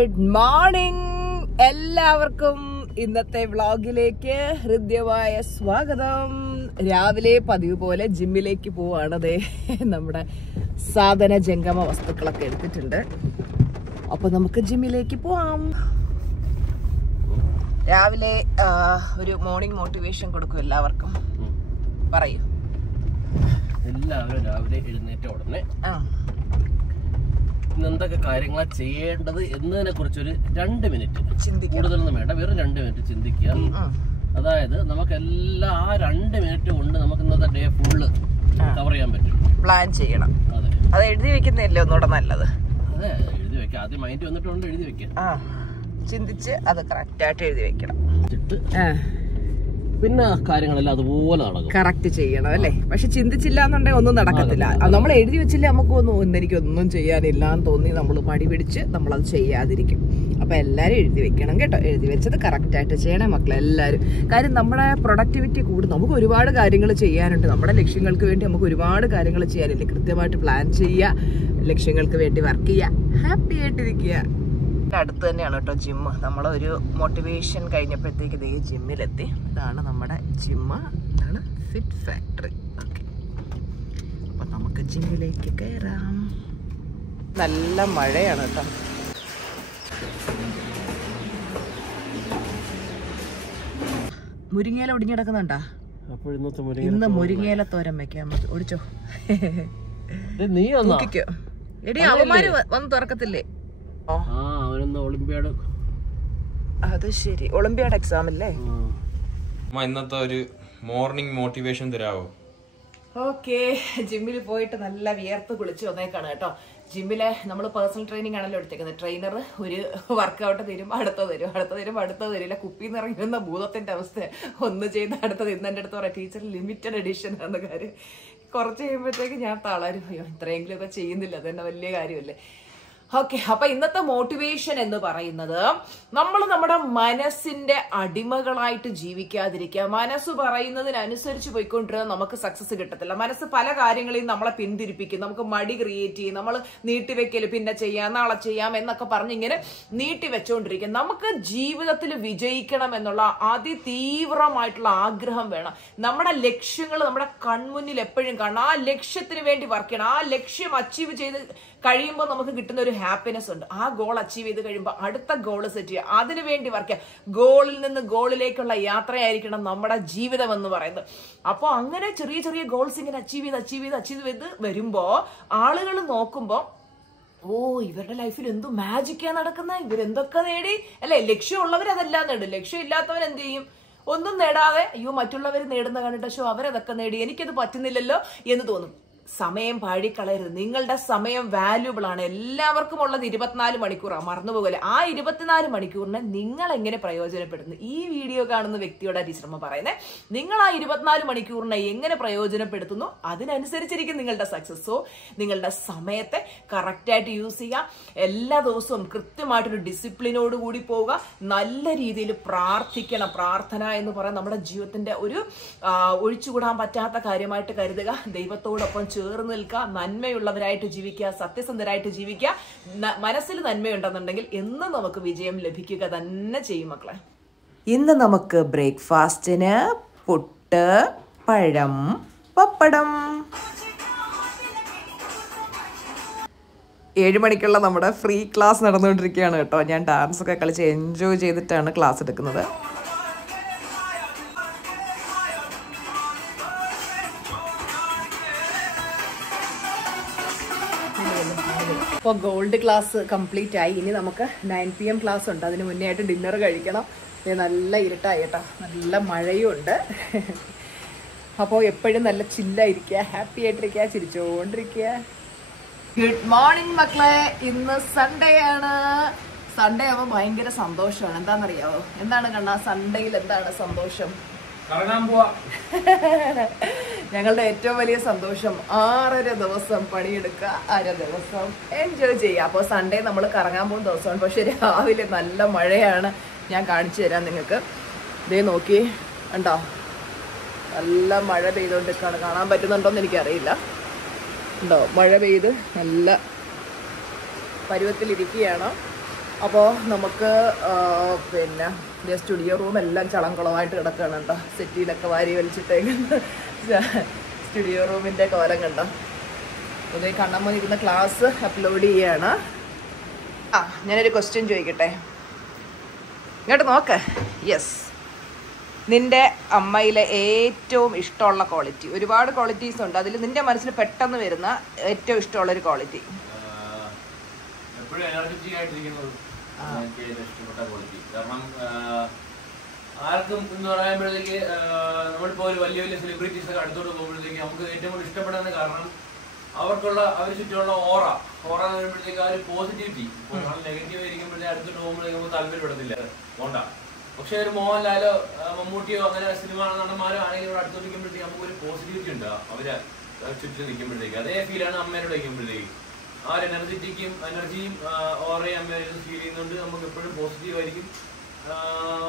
Good morning എല്ലാവർക്കും ഇന്നത്തെ വ്ളോഗിലേക്ക് ഹൃദ്യമായ സ്വാഗതം. രാവിലെ പതിവ് പോലെ ജിമ്മിലേക്ക് പോവാണതേ. നമ്മുടെ സാധന ജംഗമ വസ്തുക്കളൊക്കെ എടുത്തിട്ടുണ്ട്. അപ്പൊ നമുക്ക് ജിമ്മിലേക്ക് പോവാം. രാവിലെ ഒരു മോർണിംഗ് മോട്ടിവേഷൻ കൊടുക്കും എല്ലാവർക്കും. പറയൂ. എല്ലാവരും രാവിലെ എഴുന്നേറ്റ ഉടനെ എന്തൊക്കെ കാര്യങ്ങളാണ് ചെയ്യേണ്ടത് എന്നതിനെ കുറിച്ചൊരു 2 മിനിറ്റ് കൂടുതലൊന്നും വേണ്ട, വെറും 2 മിനിറ്റ് ചിന്തിക്കുക. അതായത് നമുക്ക് എല്ലാ 2 മിനിറ്റ് കൊണ്ട് നമുക്ക് ഇന്നത്തെ ഡേ ഫുള്ള് കവർ ചെയ്യാൻ പറ്റും. പ്ലാൻ ചെയ്യണം. അതെ, അത് എഴുതി വെക്കുന്നതല്ലേ ഒന്നുകൂടെ നല്ലത്. അതെ, എഴുതി വെക്കാം. ആദ്യം മൈൻഡ് വന്നിട്ടുണ്ട് എഴുതി വെക്കാം. ചിന്തിച്ച് അത് കറക്റ്റായിട്ട് എഴുതി വെക്കണം. പിന്നെ കാര്യങ്ങളെല്ലാം അതുപോലെ നടക്കും. കറക്റ്റ് ചെയ്യണം അല്ലേ? പക്ഷെ ചിന്തിച്ചില്ല എന്നുണ്ടെങ്കിൽ ഒന്നും നടക്കത്തില്ല. നമ്മൾ എഴുതി വെച്ചില്ല, നമുക്കൊന്നും എനിക്കൊന്നും ചെയ്യാനില്ല എന്ന് തോന്നി നമ്മൾ മടി പിടിച്ച് നമ്മളത് ചെയ്യാതിരിക്കും. അപ്പൊ എല്ലാരും എഴുതി വെക്കണം കേട്ടോ. എഴുതി വെച്ചത് കറക്റ്റായിട്ട് ചെയ്യണം മക്കളെ എല്ലാവരും. കാര്യം നമ്മുടെ പ്രൊഡക്ടിവിറ്റി കൂടും. നമുക്ക് ഒരുപാട് കാര്യങ്ങൾ ചെയ്യാനുണ്ട്. നമ്മുടെ ലക്ഷ്യങ്ങൾക്ക് വേണ്ടി നമുക്ക് ഒരുപാട് കാര്യങ്ങൾ ചെയ്യാനില്ല. കൃത്യമായിട്ട് പ്ലാൻ ചെയ്യുക, ലക്ഷ്യങ്ങൾക്ക് വേണ്ടി വർക്ക് ചെയ്യുക, ഹാപ്പി ആയിട്ടിരിക്കുക. അടുത്ത് തന്നെയാണ് കേട്ടോ ജിമ്മ്. നമ്മളൊരു മോട്ടിവേഷൻ കഴിഞ്ഞപ്പോഴത്തേക്ക് ഇതേ ജിമ്മിലെത്തി. ഇതാണ് നമ്മുടെ ജിമ്മ്. ഇതാണ് ഫിറ്റ് ഫാക്ടറി. ഓക്കെ, അപ്പൊ നമുക്ക് ജിമ്മിലേക്ക് കയറാം. നല്ല മഴയാണ് കേട്ടോ. മുരിങ്ങയില ഒടിഞ്ഞു കിടക്കുന്നുണ്ടാ? ഇന്ന് മുരിങ്ങയില തോരൻ വെക്കാൻ ഒടിച്ചോ? നോക്കിക്കോ എടി, അവന്മാര് വന്ന് തുറക്കത്തില്ലേ? ഒളിമ്പ്യാഡ്. അത് ശരി, ഒളിമ്പ്യാഡ് എക്സാം അല്ലേ? ഇന്നത്തെ ഒരു മോർണിംഗ് മോട്ടിവേഷൻ തരാവോ? ഓക്കെ, ജിമ്മിൽ പോയിട്ട് നല്ല വിയർത്ത് കുളിച്ച് വന്നേക്കാണ് കേട്ടോ. ജിമ്മിലെ നമ്മൾ പേഴ്സണൽ ട്രെയിനിങ് ആണല്ലോ എടുത്തേക്കുന്നത്. ട്രെയിനർ ഒരു വർക്കൗട്ട് തരും, അടുത്ത തരില്ല. കുപ്പിന്ന് ഇറങ്ങി വരുന്ന ഭൂതത്തിന്റെ അവസ്ഥ. ഒന്ന് ചെയ്ത് അടുത്തത്. ഇന്ന് എൻ്റെ അടുത്ത് പറയാം, ടീച്ചർ ലിമിറ്റഡ് എഡിഷൻ എന്ന കാര്യം. കുറച്ച് കഴിയുമ്പോഴത്തേക്ക് ഞാൻ തളരും. അയ്യോ, ഇത്രയെങ്കിലും ഒക്കെ ചെയ്യുന്നില്ല, അതെന്നെ വലിയ കാര്യമല്ലേ. ഓക്കെ, അപ്പൊ ഇന്നത്തെ മോട്ടിവേഷൻ എന്ന് പറയുന്നത് നമ്മൾ നമ്മുടെ മനസ്സിന്റെ അടിമകളായിട്ട് ജീവിക്കാതിരിക്കുക. മനസ്സ് പറയുന്നതിനനുസരിച്ച് പോയിക്കൊണ്ടിരുന്ന നമുക്ക് സക്സസ് കിട്ടത്തില്ല. മനസ്സ് പല കാര്യങ്ങളെയും നമ്മളെ പിന്തിരിപ്പിക്കും. നമുക്ക് മടി ക്രിയേറ്റ് ചെയ്യും. നമ്മൾ നീട്ടിവെക്കല്, പിന്നെ ചെയ്യാം, നാളെ ചെയ്യാം എന്നൊക്കെ പറഞ്ഞ് ഇങ്ങനെ നീട്ടി വെച്ചോണ്ടിരിക്കും. നമുക്ക് ജീവിതത്തിൽ വിജയിക്കണം എന്നുള്ള അതിതീവ്രമായിട്ടുള്ള ആഗ്രഹം വേണം. നമ്മുടെ ലക്ഷ്യങ്ങൾ നമ്മുടെ കൺമുന്നിൽ എപ്പോഴും കാണണം. ആ ലക്ഷ്യത്തിന് വേണ്ടി വർക്ക് ചെയ്യണം. ആ ലക്ഷ്യം അച്ചീവ് ചെയ്ത് കഴിയുമ്പോൾ നമുക്ക് കിട്ടുന്ന ഒരു ഹാപ്പിനെസ് ഉണ്ട്. ആ ഗോൾ അച്ചീവ് ചെയ്ത് കഴിയുമ്പോൾ അടുത്ത ഗോൾ സെറ്റ് ചെയ്യുക, അതിനു വേണ്ടി വർക്ക് ചെയ്യുക. ഗോളിൽ നിന്ന് ഗോളിലേക്കുള്ള യാത്രയായിരിക്കണം നമ്മുടെ ജീവിതം എന്ന് പറയുന്നത്. അപ്പോൾ അങ്ങനെ ചെറിയ ചെറിയ ഗോൾസ് ഇങ്ങനെ അച്ചീവ് ചെയ്ത് വരുമ്പോ ആളുകൾ നോക്കുമ്പോൾ, ഓ, ഇവരുടെ ലൈഫിൽ എന്തോ മാജിക്കാ നടക്കുന്ന, ഇവരെന്തൊക്കെ നേടി അല്ലെ? ലക്ഷ്യമുള്ളവർ അതെല്ലാം നേടും. ലക്ഷ്യം ഇല്ലാത്തവർ എന്ത് ചെയ്യും? ഒന്നും നേടാതെ, അയ്യോ മറ്റുള്ളവർ നേടുന്ന കണ്ടിട്ട് ഷോ അവരതൊക്കെ നേടി, എനിക്കത് പറ്റുന്നില്ലല്ലോ എന്ന് തോന്നും. സമയം പാഴിക്കളയരുത്. നിങ്ങളുടെ സമയം വാല്യൂബിൾ ആണ്. എല്ലാവർക്കും ഉള്ളത് 24 മണിക്കൂറാണ്, മറന്നുപോകല്ലേ. ആ 24 മണിക്കൂറിനെ നിങ്ങൾ എങ്ങനെ പ്രയോജനപ്പെടുന്നു? ഈ വീഡിയോ കാണുന്ന വ്യക്തിയോട് ടീച്ചർമ്മ പറയുന്നത്, നിങ്ങൾ ആ 24 മണിക്കൂറിനെ എങ്ങനെ പ്രയോജനപ്പെടുത്തുന്നു അതിനനുസരിച്ചിരിക്കും നിങ്ങളുടെ സക്സസ്സോ. നിങ്ങളുടെ സമയത്തെ കറക്റ്റായിട്ട് യൂസ് ചെയ്യുക. എല്ലാ ദിവസവും കൃത്യമായിട്ടൊരു ഡിസിപ്ലിനോട് കൂടി പോവുക. നല്ല രീതിയിൽ പ്രാർത്ഥിക്കണം. പ്രാർത്ഥന എന്ന് പറയാൻ നമ്മുടെ ജീവിതത്തിന്റെ ഒരു ഒഴിച്ചുകൂടാൻ പറ്റാത്ത കാര്യമായിട്ട് കരുതുക. ദൈവത്തോടൊപ്പം ചേർന്ന് നിൽക്കുക. നന്മയുള്ളവരായിട്ട് ജീവിക്കുക, സത്യസന്ധരായിട്ട് ജീവിക്കുക. മനസ്സിൽ നന്മയുണ്ടെന്നുണ്ടെങ്കിൽ എന്നും നമുക്ക് വിജയം ലഭിക്കുക തന്നെ ചെയ്യും മക്കളെ. ഇന്ന് നമുക്ക് ബ്രേക്ക്ഫാസ്റ്റിന് പുട്ട്, പഴം, പപ്പടം. 7 മണിക്കുള്ള നമ്മുടെ ഫ്രീ ക്ലാസ് നടന്നുകൊണ്ടിരിക്കുകയാണ് കേട്ടോ. ഞാൻ ഡാൻസ് ഒക്കെ കളിച്ച് എൻജോയ് ചെയ്തിട്ടാണ് ക്ലാസ് എടുക്കുന്നത്. ഇപ്പോൾ ഗോൾഡ് ക്ലാസ് കംപ്ലീറ്റ് ആയി. ഇനി നമുക്ക് 9 PM ക്ലാസ് ഉണ്ട്. അതിന് മുന്നേ ആയിട്ട് ഡിന്നർ കഴിക്കണം. നല്ല ഇരുട്ടായി കേട്ടോ, നല്ല മഴയും ഉണ്ട്. അപ്പോൾ എപ്പോഴും നല്ല ചില്ലായിരിക്കുക, ഹാപ്പി ആയിട്ടിരിക്കുക, ചിരിച്ചുകൊണ്ടിരിക്കുക. ഗുഡ് മോർണിംഗ് മക്കളെ. ഇന്ന് സൺഡേ ആണ്. സൺഡേ ആവുമ്പോൾ ഭയങ്കര സന്തോഷമാണ്. എന്താണെന്നറിയാവോ? എന്താണ് കണ്ണാ സൺഡേയിൽ എന്താണ് സന്തോഷം? ഞങ്ങളുടെ ഏറ്റവും വലിയ സന്തോഷം 6.5 ദിവസം പണിയെടുക്കുക, 1/2 ദിവസം എൻജോയ് ചെയ്യുക. അപ്പോൾ സൺഡേ നമ്മൾ കറങ്ങാൻ പോകുന്ന ദിവസമാണ്. പക്ഷെ രാവിലെ നല്ല മഴയാണ്. ഞാൻ കാണിച്ചു തരാം നിങ്ങൾക്ക്. ഇതേ നോക്കി, ഉണ്ടോ? നല്ല മഴ പെയ്തുകൊണ്ടിരിക്കുകയാണ്. കാണാൻ പറ്റുന്നുണ്ടോയെന്ന് എനിക്കറിയില്ല. ഉണ്ടോ? മഴ പെയ്ത് നല്ല പരുവത്തിലിരിക്കുകയാണ്. അപ്പോൾ നമുക്ക് പിന്നെ സ്റ്റുഡിയോ റൂം എല്ലാം ചളംകുളമായിട്ട് കിടക്കുകയാണ് കേട്ടോ. സെറ്റിയിലൊക്കെ വാരി വലിച്ചിട്ടേക്കുന്ന സ്റ്റുഡിയോ റൂമിൻ്റെ കോലം കണ്ടോ. അതേ കണ്ണമ്മ ഇരുന്ന ക്ലാസ് അപ്ലോഡ് ചെയ്യാണ്. ഞാനൊരു ക്വസ്റ്റ്യൻ ചോദിക്കട്ടെ, ഇങ്ങോട്ട് നോക്ക്. യെസ്, നിന്റെ അമ്മയിലെ ഏറ്റവും ഇഷ്ടമുള്ള ക്വാളിറ്റി. ഒരുപാട് ക്വാളിറ്റീസ് ഉണ്ട്, അതിൽ നിന്റെ മനസ്സിൽ പെട്ടെന്ന് വരുന്ന ഏറ്റവും ഇഷ്ടമുള്ളൊരു ക്വാളിറ്റി. കാരണം ആർക്കും എന്ന് പറയുമ്പോഴത്തേക്ക് നമ്മളിപ്പോ ഒരു വലിയ വലിയ സെലിബ്രിറ്റീസ് ഒക്കെ അടുത്തോട്ട് പോകുമ്പോഴത്തേക്ക് നമുക്ക് ഏറ്റവും കൂടുതൽ ഇഷ്ടപ്പെടുന്ന കാരണം അവർ ചുറ്റുമുള്ള ഓറ എന്ന് പറയുമ്പോഴത്തേക്ക് ആ ഒരു പോസിറ്റിവിറ്റി. നെഗറ്റീവ് ആയിരിക്കുമ്പോഴത്തേക്ക് അടുത്തോട്ട് പോകുമ്പോഴത്തേക്ക് നമുക്ക് താല്പര്യപ്പെടത്തില്ല, അതുകൊണ്ടാണ്. പക്ഷെ ഒരു മോഹൻലാലോ മമ്മൂട്ടിയോ അങ്ങനെ സിനിമ നടന്മാരോ ആണെങ്കിലും ഇവിടെ അടുത്ത് നിൽക്കുമ്പോഴത്തേക്ക് നമുക്ക് ഒരു പോസിറ്റിവിറ്റി ഉണ്ട് അവരെ ചുറ്റും നിൽക്കുമ്പോഴത്തേക്ക്. അതേ ഫീലാണ് അമ്മേനോട് നിൽക്കുമ്പോഴത്തേക്ക്. ആ ഒരു എനർജിയും ഓറയും അമ്മയും ഫീൽ ചെയ്യുന്നുണ്ട്. നമുക്ക് എപ്പോഴും പോസിറ്റീവ് ആയിരിക്കും.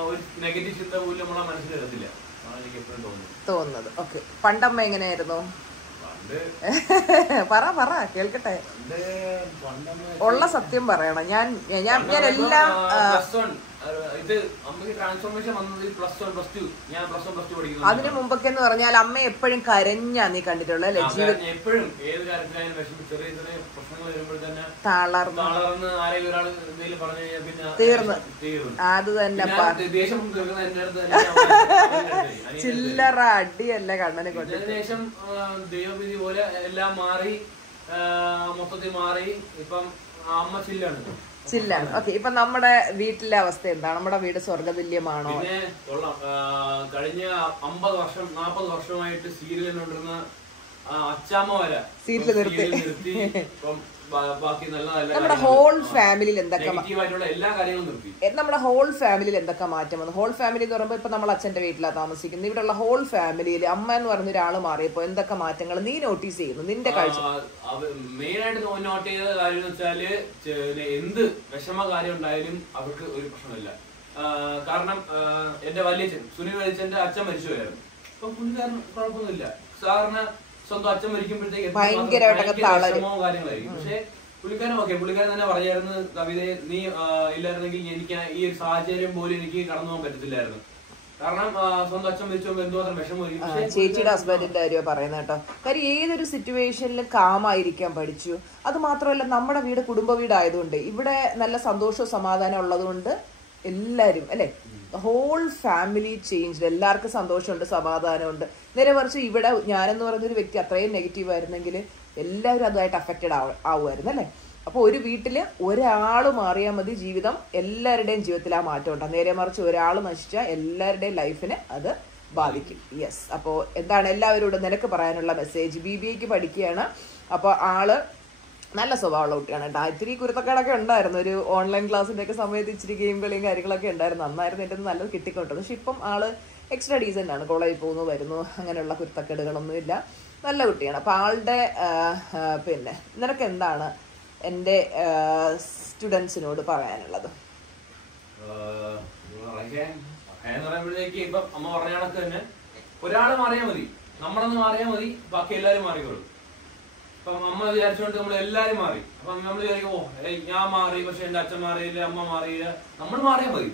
ഒരു നെഗറ്റീവ് ചിന്ത പോലും നമ്മളെ മനസ്സിൽ വരത്തില്ല. അതാണ് എനിക്ക് എപ്പോഴും തോന്നുന്നത്. ഓക്കെ, പണ്ടമ്മ എങ്ങനെയായിരുന്നു? പറ കേൾക്കട്ടെ, ഉള്ള സത്യം പറയണം. ഞാൻ എല്ലാം ഇത് അമ്മക്ക് ട്രാൻസ്ഫോർമേഷൻ വന്നത് +1 +2. ഞാൻ +1 +2 പഠിക്കുന്നു. അതിനു മുമ്പൊക്കെ എന്ന് പറഞ്ഞാൽ അമ്മ എപ്പോഴും കരഞ്ഞാ നീ കണ്ടിട്ടുള്ളത് അല്ലേ? എപ്പോഴും ഏത് കാര്യത്തിലായാലും വിഷമം, ചെറിയ ചെറിയ പ്രശ്നങ്ങൾ വരുമ്പോൾ തന്നെ തളർന്ന് ആരെങ്കിലും ഒരാൾ എന്തെങ്കിലും പറഞ്ഞു കഴിഞ്ഞാൽ പിന്നെ തീർന്നു. അത് തന്നെ ദേഷ്യം തീർക്കുന്ന എന്റെ അടുത്ത് ചില്ലറ അടിയല്ല കണ്ണനെ കൊണ്ട്. അതിനുശേഷം ദൈവവിധി പോലെ എല്ലാം മാറി, മൊത്തത്തിൽ മാറി. ഇപ്പം അമ്മ ചില്ലാണ്. ഓക്കെ, ഇപ്പൊ നമ്മുടെ വീട്ടിലെ അവസ്ഥ എന്താണ്? നമ്മുടെ വീട് സ്വർഗതുല്യമാണോ? പിന്നെ കഴിഞ്ഞ 50 വർഷം 40 വർഷമായിട്ട് സീരിയൽ കൊണ്ടിരുന്ന അച്ചാമ്മ വരെ സീരിയൽ നിർത്തി. ഇപ്പം ബാക്കി നല്ല നമ്മുടെ ഹോൾ ഫാമിലിയിൽ എന്തൊക്കെ എല്ലാ കാര്യങ്ങളും നിർത്തി. നമ്മുടെ ഹോൾ ഫാമിലിയിൽ എന്തൊക്കെ മാറ്റം വന്നു? ഹോൾ ഫാമിലി എന്ന് പറയുമ്പോൾ ഇപ്പൊ നമ്മൾ അച്ഛന്റെ വീട്ടിലാണ് താമസിക്കുന്നത്. ഇവിടെയുള്ള ഹോൾ ഫാമിലിയിൽ അമ്മ എന്ന് പറഞ്ഞ ഒരാള് മാറിയപ്പോ എന്തൊക്കെ മാറ്റങ്ങൾ നീ നോട്ടീസ് ചെയ്യുന്നു നിന്റെ കാഴ്ച? മെയിൻ ആയിട്ട് നോട്ട് ചെയ്ത കാര്യം എന്ന് വെച്ചാല് എന്ത് വിഷമ കാര്യം ഉണ്ടായാലും അവർക്ക് ഒരു പ്രശ്നമില്ല. കാരണം എന്റെ വലിയച്ഛൻ സുനിൽ വലിയച്ഛന്റെ അച്ഛൻ മരിച്ചു പോയായിരുന്നു. അപ്പൊ പുള്ളിക്കാരൻ കുഴപ്പമൊന്നുമില്ല. സാധാരണ സ്വന്തം അച്ഛൻ മരിക്കുമ്പോഴത്തേക്ക് കാര്യങ്ങളായിരിക്കും. പക്ഷെ പുള്ളിക്കാരൻ തന്നെ പറയായിരുന്നു, കവിതയെ നീ ഇല്ലായിരുന്നെങ്കിൽ എനിക്ക് ഈ ഒരു സാഹചര്യം പോലും എനിക്ക് കടന്നു പോകാൻ പറ്റത്തില്ലായിരുന്നു. കാരണം സ്വന്തം അച്ഛൻ മരിച്ചു എന്തുമാത്രം വിഷമമായിരിക്കും. ചേച്ചിയുടെ ഹസ്ബൻഡിന്റെ കാര്യമാണ് പറയുന്നത് കേട്ടോ. കാര്യം ഏതൊരു സിറ്റുവേഷനിലും കാമായിരിക്കാൻ പഠിച്ചു. അത് മാത്രമല്ല നമ്മുടെ വീട് കുടുംബ വീടായതുകൊണ്ട് ഇവിടെ നല്ല സന്തോഷവും സമാധാനം ഉള്ളതുകൊണ്ട് എല്ലാരും അല്ലെ, ഹോൾ ഫാമിലി ചേഞ്ച്. എല്ലാവർക്കും സന്തോഷമുണ്ട്, സമാധാനമുണ്ട്. നേരെ മറിച്ച് ഇവിടെ ഞാനെന്ന് പറയുന്നൊരു വ്യക്തി അത്രയും നെഗറ്റീവ് ആയിരുന്നെങ്കിൽ എല്ലാവരും അതുമായിട്ട് അഫക്റ്റഡ് ആവുമായിരുന്നു അല്ലേ. അപ്പോൾ ഒരു വീട്ടില് ഒരാൾ മാറിയാൽ മതി, ജീവിതം എല്ലാവരുടെയും ജീവിതത്തിൽ ആ മാറ്റം ഉണ്ടാകും. നേരെ മറിച്ച് ഒരാൾ നശിച്ചാൽ എല്ലാവരുടെയും ലൈഫിനെ അത് ബാധിക്കും. യെസ്, അപ്പോൾ എന്താണ് എല്ലാവരോടും നിനക്ക് പറയാനുള്ള മെസ്സേജ്? BBAക്ക് പഠിക്കുകയാണ്. അപ്പോൾ ആള് നല്ല സ്വഭാവമുള്ള കുട്ടിയാണ് കേട്ടോ. ഇത്തിരി കുരുത്തക്കേടൊക്കെ ഉണ്ടായിരുന്നു. ഒരു ഓൺലൈൻ ക്ലാസ്സിന്റെ ഒക്കെ സമയത്ത് ഇച്ചിരി ഗെയിം കളിയും കാര്യങ്ങളൊക്കെ ഉണ്ടായിരുന്നു. നന്നായിരുന്നു, എൻ്റെ നല്ലത് കിട്ടിക്കൊണ്ടത്. പക്ഷെ ഇപ്പം ആള് എക്സ്ട്രാ ഡീസൻ്റ് ആണ്. കോളേജിൽ പോകുന്നു, വരുന്നു, അങ്ങനെയുള്ള കുരുത്തക്കേടുകളൊന്നുമില്ല. നല്ല കുട്ടിയാണ്. അപ്പം ആളുടെ പിന്നെ നിനക്ക് എന്താണ് എൻ്റെ സ്റ്റുഡൻസിനോട് പറയാനുള്ളത്? ഇപ്പം അമ്മ പറഞ്ഞ കണക്ക് തന്നെ ഒരാൾ മാറിയാൽ മതി, നമ്മളൊന്ന് മാറിയാൽ മതി, ബാക്കി എല്ലാവരും മാറിക്കോളും. അപ്പം അമ്മ വിചാരിച്ചുകൊണ്ട് നമ്മൾ എല്ലാവരും മാറി. അപ്പം നമ്മൾ വിചാരിക്കും ഞാൻ മാറി, പക്ഷെ എന്റെ അച്ഛൻ മാറിയില്ല, അമ്മ മാറിയില്ല. നമ്മൾ മാറിയാൽ മതി.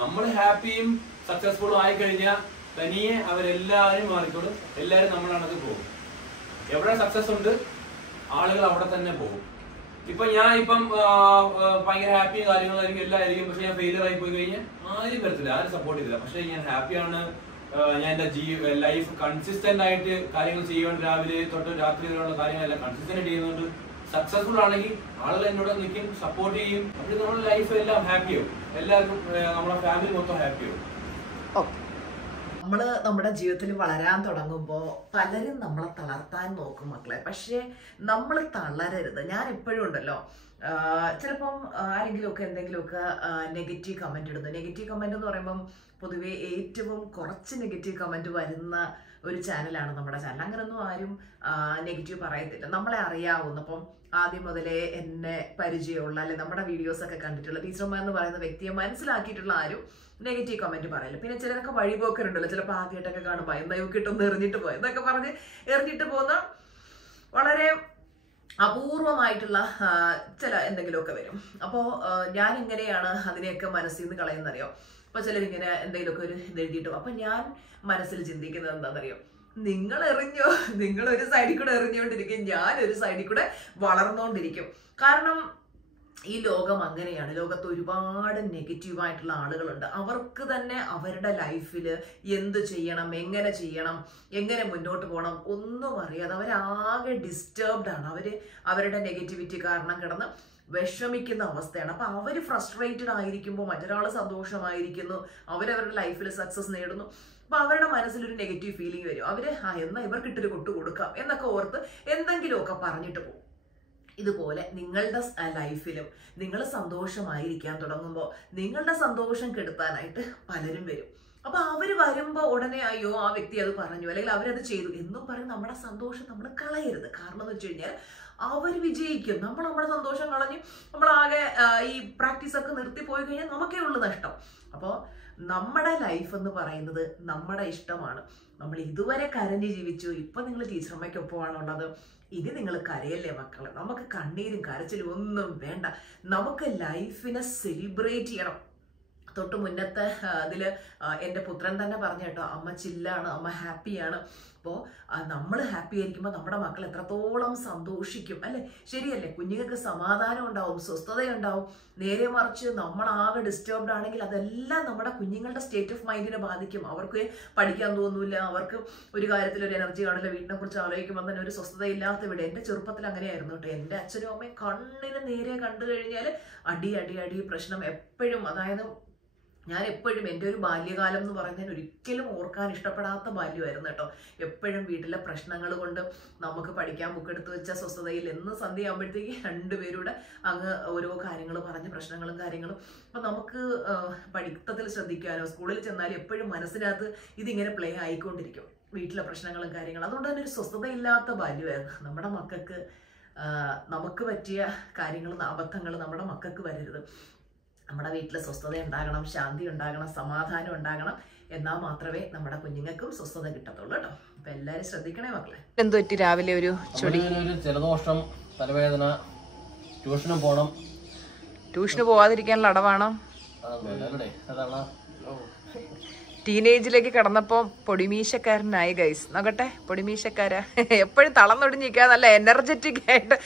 നമ്മൾ ഹാപ്പിയും സക്സസ്ഫുള്ളും ആയിക്കഴിഞ്ഞാൽ തനിയെ അവരെല്ലാവരും മാറിക്കോളും. എല്ലാവരും നമ്മളാണത് പോകും. എവിടെ സക്സസ് ഉണ്ട് ആളുകൾ അവിടെ തന്നെ പോകും. ഇപ്പൊ ഞാൻ ഭയങ്കര ഹാപ്പിയും കാര്യങ്ങളായിരിക്കും, എല്ലായിരിക്കും. പക്ഷെ ഞാൻ ഫെയിലിയർ ആയി പോയി കഴിഞ്ഞാൽ ആരും വരത്തില്ല, ആരും സപ്പോർട്ട് ചെയ്തില്ല. പക്ഷെ ഞാൻ ഹാപ്പിയാണ്. ഞാൻ എന്റെ ലൈഫ് കൺസിസ്റ്റന്റ് ആയിട്ട് കാര്യങ്ങൾ ചെയ്യുന്നുണ്ട്. രാവിലെ തൊട്ട് രാത്രി വരെയുള്ള കാര്യങ്ങളെല്ലാം കൺസിസ്റ്റന്റ് ചെയ്യുന്നുണ്ട്. സക്സസ്ഫുൾ ആണെങ്കിൽ ആളുകൾ എന്നോട് നിൽക്കും, സപ്പോർട്ട് ചെയ്യും. അപ്പോൾ നമ്മുടെ ലൈഫ് എല്ലാം ഹാപ്പിയാവും. എല്ലാവർക്കും നമ്മുടെ ഫാമിലി മൊത്തം ഹാപ്പിയാവും. നമ്മൾ നമ്മുടെ ജീവിതത്തിൽ വളരാൻ തുടങ്ങുമ്പോൾ പലരും നമ്മളെ തളർത്താൻ നോക്കും മക്കളെ. പക്ഷേ നമ്മൾ തളരരുത്. ഞാൻ എപ്പോഴും ഉണ്ടല്ലോ, ചിലപ്പം ആരെങ്കിലുമൊക്കെ എന്തെങ്കിലുമൊക്കെ നെഗറ്റീവ് കമൻറ്റ് ഇടുന്നു. നെഗറ്റീവ് കമൻറ്റ് എന്ന് പറയുമ്പം പൊതുവേ ഏറ്റവും കുറച്ച് നെഗറ്റീവ് കമൻറ്റ് വരുന്ന ഒരു ചാനലാണ് നമ്മുടെ ചാനൽ. അങ്ങനെയൊന്നും ആരും നെഗറ്റീവ് പറയത്തില്ല. നമ്മളെ അറിയാവുന്നപ്പം ആദ്യം മുതലേ എന്നെ പരിചയമുള്ള അല്ലെങ്കിൽ നമ്മുടെ വീഡിയോസൊക്കെ കണ്ടിട്ടുള്ള ടീച്ചർമാർ എന്ന് പറയുന്ന വ്യക്തിയെ മനസ്സിലാക്കിയിട്ടുള്ള ആരും നെഗറ്റീവ് കമൻറ്റ് പറയില്ല. പിന്നെ ചിലരൊക്കെ വഴിപോക്കരുണ്ടല്ലോ, ചിലപ്പോൾ ആദ്യമായിട്ടൊക്കെ കാണുമ്പോൾ എന്താ കിട്ടുമെന്ന് എറിഞ്ഞിട്ട് പോയി എന്നൊക്കെ പറഞ്ഞ് എറിഞ്ഞിട്ട് പോകുന്ന വളരെ അപൂർവമായിട്ടുള്ള ചില എന്തെങ്കിലുമൊക്കെ വരും. അപ്പോൾ ഞാൻ എങ്ങനെയാണ് അതിനെയൊക്കെ മനസ്സിൽ നിന്ന് കളയുന്നറിയോ? അപ്പൊ ചിലരിങ്ങനെ എന്തെങ്കിലുമൊക്കെ ഒരു ഇത് എഴുതിയിട്ടു. അപ്പൊ ഞാൻ മനസ്സിൽ ചിന്തിക്കുന്നത് എന്താണെന്നറിയോ? നിങ്ങൾ എറിഞ്ഞോ, നിങ്ങൾ ഒരു സൈഡിൽ കൂടെ എറിഞ്ഞുകൊണ്ടിരിക്കും, ഞാൻ ഒരു സൈഡിൽ കൂടെ വളർന്നുകൊണ്ടിരിക്കും. കാരണം ഈ ലോകം അങ്ങനെയാണ്. ലോകത്ത് ഒരുപാട് നെഗറ്റീവായിട്ടുള്ള ആളുകളുണ്ട്. അവർക്ക് തന്നെ അവരുടെ ലൈഫിൽ എന്ത് ചെയ്യണം, എങ്ങനെ മുന്നോട്ട് പോകണം ഒന്നും അറിയാതെ അവരാകെ ഡിസ്റ്റർബ്ഡ് ആണ്. അവരുടെ നെഗറ്റിവിറ്റി കാരണം കിടന്ന് വിഷമിക്കുന്ന അവസ്ഥയാണ്. അപ്പൊ അവര് ഫ്രസ്ട്രേറ്റഡ് ആയിരിക്കുമ്പോൾ മറ്റൊരാൾ സന്തോഷമായിരിക്കുന്നു, അവരവരുടെ ലൈഫിൽ സക്സസ് നേടുന്നു. അപ്പൊ അവരുടെ മനസ്സിലൊരു നെഗറ്റീവ് ഫീലിംഗ് വരും. അവര് എന്നാ ഇവർക്കിട്ടൊരു കൊട്ടു കൊടുക്കാം എന്നൊക്കെ ഓർത്ത് എന്തെങ്കിലുമൊക്കെ പറഞ്ഞിട്ട് പോകും. ഇതുപോലെ നിങ്ങളുടെ ലൈഫിലും നിങ്ങൾ സന്തോഷമായിരിക്കാൻ തുടങ്ങുമ്പോൾ നിങ്ങളുടെ സന്തോഷം കെടുത്താനായിട്ട് പലരും വരും. അപ്പൊ അവര് വരുമ്പോ ഉടനെ അയ്യോ ആ വ്യക്തി അത് പറഞ്ഞു അല്ലെങ്കിൽ അവരത് ചെയ്തു എന്നും പറഞ്ഞ് നമ്മുടെ സന്തോഷം നമ്മൾ കളയരുത്. കാരണം എന്ന് വെച്ച് കഴിഞ്ഞാൽ അവർ വിജയിക്കും, നമ്മൾ നമ്മുടെ സന്തോഷം കളഞ്ഞ് നമ്മളാകെ ഈ പ്രാക്ടീസ് ഒക്കെ നിർത്തി പോയി കഴിഞ്ഞാൽ നമുക്കേ ഉള്ളു നഷ്ടം. അപ്പോൾ നമ്മുടെ ലൈഫ് എന്ന് പറയുന്നത് നമ്മുടെ ഇഷ്ടമാണ്. നമ്മൾ ഇതുവരെ കരഞ്ഞ് ജീവിച്ചു, ഇപ്പൊ നിങ്ങൾ ടീച്ചറമ്മയ്ക്കൊപ്പമാണുള്ളത്. ഇനി നിങ്ങൾ കരയല്ലേ മക്കളെ, നമുക്ക് കണ്ണീരും കരച്ചിലും ഒന്നും വേണ്ട. നമുക്ക് ലൈഫിനെ സെലിബ്രേറ്റ് ചെയ്യണം. തൊട്ട് മുന്നത്തെ അതിൽ എൻ്റെ പുത്രൻ തന്നെ പറഞ്ഞു കേട്ടോ, അമ്മ ചില്ലാണ്, അമ്മ ഹാപ്പിയാണ്. അപ്പോൾ നമ്മൾ ഹാപ്പി ആയിരിക്കുമ്പോൾ നമ്മുടെ മക്കൾ എത്രത്തോളം സന്തോഷിക്കും അല്ലേ? ശരിയല്ലേ? കുഞ്ഞുങ്ങൾക്ക് സമാധാനം ഉണ്ടാവും, സ്വസ്ഥതയുണ്ടാവും. നേരെ മറിച്ച് നമ്മളാകെ ഡിസ്റ്റർബ്ഡ് ആണെങ്കിൽ അതെല്ലാം നമ്മുടെ കുഞ്ഞുങ്ങളുടെ സ്റ്റേറ്റ് ഓഫ് മൈൻഡിനെ ബാധിക്കും. അവർക്ക് പഠിക്കാൻ തോന്നില്ല, അവർക്ക് ഒരു കാര്യത്തിൽ ഒരു എനർജി കാണില്ല, വീട്ടിനെ കുറിച്ച് ആലോചിക്കുമ്പോൾ തന്നെ ഒരു സ്വസ്ഥതയില്ലാത്ത വീട്. എൻ്റെ ചെറുപ്പത്തിൽ അങ്ങനെയായിരുന്നു കേട്ടോ. എൻ്റെ അച്ഛനും അമ്മയും കണ്ണിന് നേരെ കണ്ടു കഴിഞ്ഞാൽ അടി പ്രശ്നം എപ്പോഴും. അതായത് ഞാൻ എപ്പോഴും എൻ്റെ ഒരു ബാല്യകാലം എന്ന് പറയുന്നതിന് ഒരിക്കലും ഓർക്കാൻ ഇഷ്ടപ്പെടാത്ത ബാല്യമായിരുന്നു കേട്ടോ. എപ്പോഴും വീട്ടിലെ പ്രശ്നങ്ങൾ കൊണ്ട് നമുക്ക് പഠിക്കാൻ ബുക്കെടുത്ത് വെച്ച സ്വസ്ഥതയിൽ എന്ന് സന്ധ്യ ആകുമ്പോഴത്തേക്ക് രണ്ടുപേരുടെ അങ്ങ് ഓരോ കാര്യങ്ങൾ പറഞ്ഞ് പ്രശ്നങ്ങളും കാര്യങ്ങളും. അപ്പം നമുക്ക് പഠിത്തത്തിൽ ശ്രദ്ധിക്കാനോ സ്കൂളിൽ ചെന്നാലും എപ്പോഴും മനസ്സിനകത്ത് ഇതിങ്ങനെ പ്ലേ ആയിക്കൊണ്ടിരിക്കും, വീട്ടിലെ പ്രശ്നങ്ങളും കാര്യങ്ങളും. അതുകൊണ്ട് തന്നെ ഒരു സ്വസ്ഥതയില്ലാത്ത ബാല്യമായിരുന്നു. നമ്മുടെ മക്കൾക്ക് നമുക്ക് പറ്റിയ കാര്യങ്ങൾ, അബദ്ധങ്ങൾ നമ്മുടെ മക്കൾക്ക് വരരുത്. നമ്മുടെ വീട്ടിൽ സ്വസ്ഥത ഉണ്ടാകണം, ശാന്തി ഉണ്ടാകണം, സമാധാനം ഉണ്ടാകണം. എന്നാൽ മാത്രമേ നമ്മുടെ കുഞ്ഞുങ്ങൾക്കും സ്വസ്ഥത കിട്ടത്തുള്ളൂ കേട്ടോ. അപ്പൊ എല്ലാരും ശ്രദ്ധിക്കണേ മക്കളെ. എന്ത് പറ്റി രാവിലെ ഒരു ജലദോഷം, തലവേദന, ട്യൂഷനും പോണം. ട്യൂഷന് പോവാതിരിക്കാനുള്ള അടവാണോ? അതാണ് ടീനേജിലേക്ക് കടന്നപ്പോ പൊടിമീശക്കാരനായി ഗൈസ്. നോക്കട്ടെ, പൊടിമീശക്കാരാ. എപ്പോഴും തളർന്നൊടിഞ്ഞിരിക്കുക, നല്ല എനർജറ്റിക് ആയിട്ട്.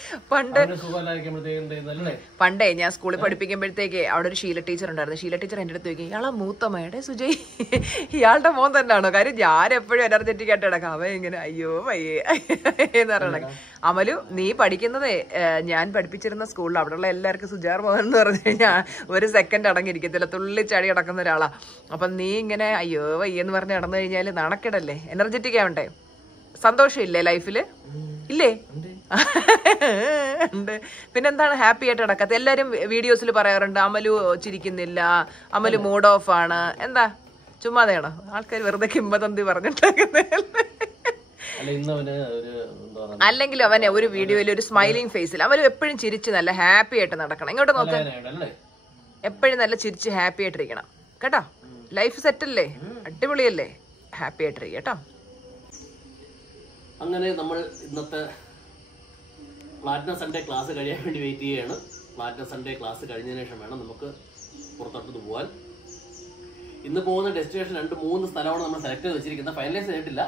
പണ്ടേ ഞാൻ സ്കൂളിൽ പഠിപ്പിക്കുമ്പോഴത്തേക്ക് അവിടെ ഒരു ശീല ടീച്ചർ ഉണ്ടായിരുന്നു. ശീല ടീച്ചർ എൻ്റെ അടുത്ത് ചോദിക്കും, ഇയാളെ മൂത്തമ്മയുടെ സുജയ് ഇയാളുടെ മോൻ തന്നെയാണോ? കാര്യം ഞാൻ എപ്പോഴും എനർജറ്റിക് ആയിട്ട് കിടക്കാം. അവ ഇങ്ങനെ അയ്യോ വയ്യേ എന്ന് പറയണ. അമലു, നീ പഠിക്കുന്നതേ ഞാൻ പഠിപ്പിച്ചിരുന്ന സ്കൂളിൽ അവിടെയുള്ള എല്ലാവർക്കും സുജാർ മോഹൻ എന്ന് പറഞ്ഞു കഴിഞ്ഞാൽ ഒരു സെക്കൻഡ് അടങ്ങിയിരിക്കത്തില്ല, തുള്ളിച്ചാടി കിടക്കുന്ന ഒരാളാ. അപ്പം നീ ഇങ്ങനെ അയ്യോ വയ്യെന്ന് പറഞ്ഞ് നടന്നു കഴിഞ്ഞാൽ നാണക്കേടല്ലേ? എനർജറ്റിക് ആവണ്ടേ? സന്തോഷമില്ലേ ലൈഫില്? ഇല്ലേ? ഉണ്ട്. പിന്നെന്താണ് ഹാപ്പി ആയിട്ട് കിടക്കാത്ത? എല്ലാരും വീഡിയോസിൽ പറയാറുണ്ട് അമലു ചിരിക്കുന്നില്ല, അമലു മൂഡ് ഓഫ് ആണ്. എന്താ ചുമ്മാതെയാണോ? ആൾക്കാർ വെറുതെ കിംബദന്തി പറഞ്ഞിട്ടേക്കുന്നത്. അല്ലെങ്കിൽ അവനെ ഒരു വീഡിയോയിൽ ഒരു സ്മൈലിംഗ് ഫേസിൽ അവന് എപ്പോഴും ചിരിച്ച് നല്ല ഹാപ്പി ആയിട്ട് നടക്കണം. ഇങ്ങോട്ട് നോക്ക, എപ്പോഴും നല്ല ചിരിച്ച് ഹാപ്പി ആയിട്ടിരിക്കണം കേട്ടോ. ലൈഫ് സെറ്റല്ലേ? അടിപൊളിയല്ലേ? ഹാപ്പി ആയിട്ടിരിക്കുക കേട്ടോ. അങ്ങനെ നമ്മൾ ഇന്നത്തെ പ്ലാറ്റിനം സൺഡേ ക്ലാസ് കഴിയാൻ വേണ്ടി വെയിറ്റ് ചെയ്യുകയാണ്. പ്ലാറ്റിനം സൺഡേ ക്ലാസ് കഴിഞ്ഞതിന് ശേഷം വേണം നമുക്ക് പുറത്തോട്ട് പോകാൻ. ഇന്ന് പോകുന്ന ഡെസ്റ്റിനേഷൻ 2-3 സ്ഥലമാണ് നമ്മൾ സെലക്ട് ചെയ്ത് വെച്ചിരിക്കുന്നത്. ഫൈനലൈസ് ചെയ്തിട്ടില്ല.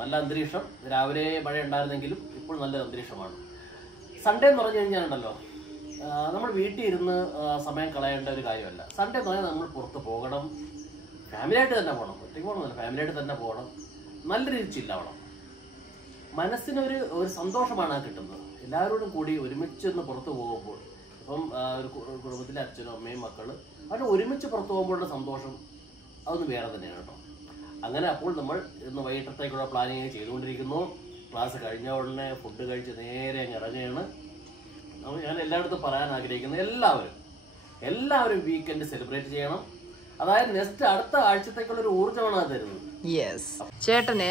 നല്ല അന്തരീക്ഷം, രാവിലെ മഴ ഉണ്ടായിരുന്നെങ്കിലും ഇപ്പോൾ നല്ല അന്തരീക്ഷമാണ്. സൺഡേ എന്ന് പറഞ്ഞു കഴിഞ്ഞാൽ ഉണ്ടല്ലോ, നമ്മൾ വീട്ടിൽ ഇരുന്ന് സമയം കളയേണ്ട ഒരു കാര്യമല്ല. സൺഡേ എന്ന് പറഞ്ഞാൽ നമ്മൾ പുറത്ത് പോകണം, ഫാമിലിയായിട്ട് തന്നെ പോകണം. ഒറ്റയ്ക്ക് പോകണമെന്നില്ല, ഫാമിലിയായിട്ട് തന്നെ പോകണം. നല്ല രീതിയിൽ ചില്ലാവണം. മനസ്സിനൊരു സന്തോഷമാണ് കിട്ടുന്നത്. എല്ലാവരോടും കൂടി ഒരുമിച്ചൊന്ന് പുറത്ത് പോകുമ്പോൾ, ഇപ്പം ഒരു കുടുംബത്തിലെ അച്ഛനും അമ്മയും മക്കള് അവിടെ ഒരുമിച്ച് പുറത്ത് പോകുമ്പോഴുള്ള സന്തോഷം അതൊന്ന് വേറെ തന്നെയാണ് കേട്ടോ. അങ്ങനെ അപ്പോൾ നമ്മൾ ഇന്ന് വൈകിട്ടത്തേക്കുള്ള പ്ലാനിങ് ചെയ്തുകൊണ്ടിരിക്കുന്നു. ക്ലാസ് കഴിഞ്ഞ ഉടനെ ഫുഡ് കഴിച്ച് നേരെ അങ്ങ് ഇറങ്ങുകയാണ്. ഞാൻ എല്ലായിടത്തും പറയാൻ ആഗ്രഹിക്കുന്നത് എല്ലാവരും വീക്കെൻഡ് സെലിബ്രേറ്റ് ചെയ്യണം. അതായത് നെക്സ്റ്റ് അടുത്ത ആഴ്ചത്തേക്കുള്ള ഒരു ഊർജ്ജമാണ് അത് തരുന്നത്. യെസ്. ചേട്ടന്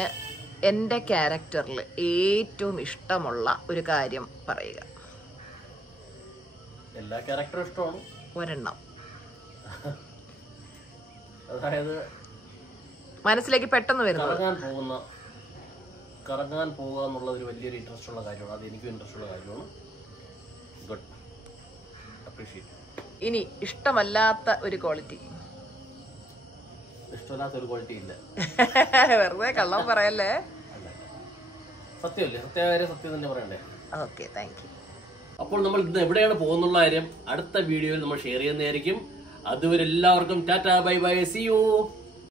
എൻ്റെ ക്യാരക്ടറിൽ ഏറ്റവും ഇഷ്ടമുള്ള ഒരു കാര്യം പറയുക. എല്ലാ ക്യാരക്ടറും ഇഷ്ടമാണ്. ഒരെണ്ണം അതായത് മനസ്സിലേക്ക് പെട്ടെന്ന് വരുന്നത്. കറങ്ങാൻ പോകുന്ന കറങ്ങാൻ പോകുക എന്നുള്ളത് ഒരു വലിയൊരു ഇൻട്രസ്റ്റ് ഉള്ള കാര്യമാണ്. അത് എനിക്കും ഇൻട്രസ്റ്റ് ഉള്ള കാര്യമാണ്. Good, appreciate. ഇനി ഇഷ്ടമല്ലാത്ത ഒരു ക്വാളിറ്റി? ഇഷ്ടമല്ലാത്ത ഒരു ക്വാളിറ്റി ഇല്ല. വെറുതെ കള്ളം പറയല്ലേ. സത്യമല്ലേ, സത്യകാര്യം സത്യം തന്നെ പറയണ്ടേ. Okay, thank you. അപ്പോൾ നമ്മൾ ഇന്ന് എവിടെയാണ് പോകുന്നുള്ള കാര്യം അടുത്ത വീഡിയോയിൽ നമ്മൾ ഷെയർ ചെയ്യുന്നതായിരിക്കും. അതുവരെ എല്ലാവർക്കും tata, bye bye, see U.